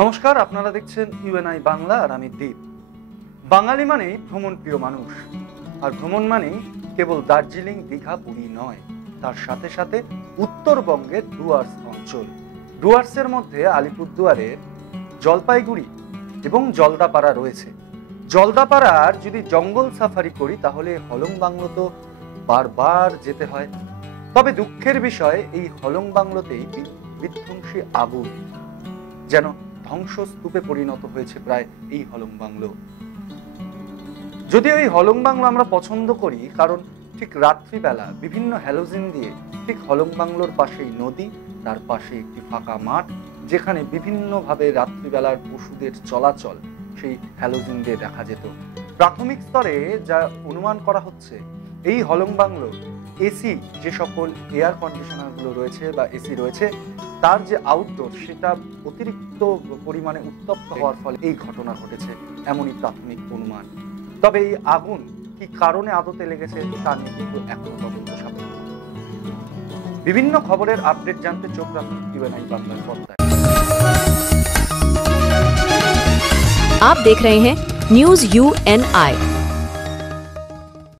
নমস্কার, আপনারা দেখছেন ইউএনআই বাংলা আর আমি দীপ। বাঙালি মানেই ভ্রমণ প্রিয় মানুষ, আর ভ্রমণ মানেই কেবল দার্জিলিং, দীঘা, পুরী নয়, তার সাথে সাথে উত্তরবঙ্গের ডুয়ার্স অঞ্চল। ডুয়ার্সের মধ্যে আলিপুরদুয়ারের জলপাইগুড়ি এবং জলদাপাড়া রয়েছে। জলদাপাড়ার যদি জঙ্গল সাফারি করি তাহলে হলং বাংলো তো বারবার যেতে হয়। তবে দুঃখের বিষয়, এই হলং বাংলোতেই বিধ্বংসী আগুন যেন ধ্বংসস্তূপে পরিণত হয়েছে প্রায় এই হলং বাংলো। যদিও এই হলং বাংলো আমরা পছন্দ করি, কারণ ঠিক রাত্রিবেলা বিভিন্ন হ্যালোজিন দিয়ে ঠিক হলং বাংলোর পাশেই নদী, তার পাশে একটি ফাঁকা মাঠ, যেখানে বিভিন্নভাবে রাত্রিবেলার পশুদের চলাচল সেই হ্যালোজিন দিয়ে দেখা যেত। প্রাথমিক স্তরে যা অনুমান করা হচ্ছে, এই হলং বাংলো এসি যে সকল এয়ার কন্ডিশনারগুলো রয়েছে বা এসি রয়েছে, তার যে আউটডোর সেটা অতিরিক্ত পরিমাণে উত্তপ্ত হওয়ার ফলে এই ঘটনা ঘটেছে, এমনই প্রাথমিক অনুমান। তবে এই আগুন কি কারণে আদতে লেগেছে তা নিয়ে কিন্তু এখনো তদন্ত সাপেক্ষ। বিভিন্ন খবরের আপডেট জানতে চোখ রাখুন ইউএনআই বাংলার পর্দায়। आप देख रहे हैं न्यूज यूएनआई।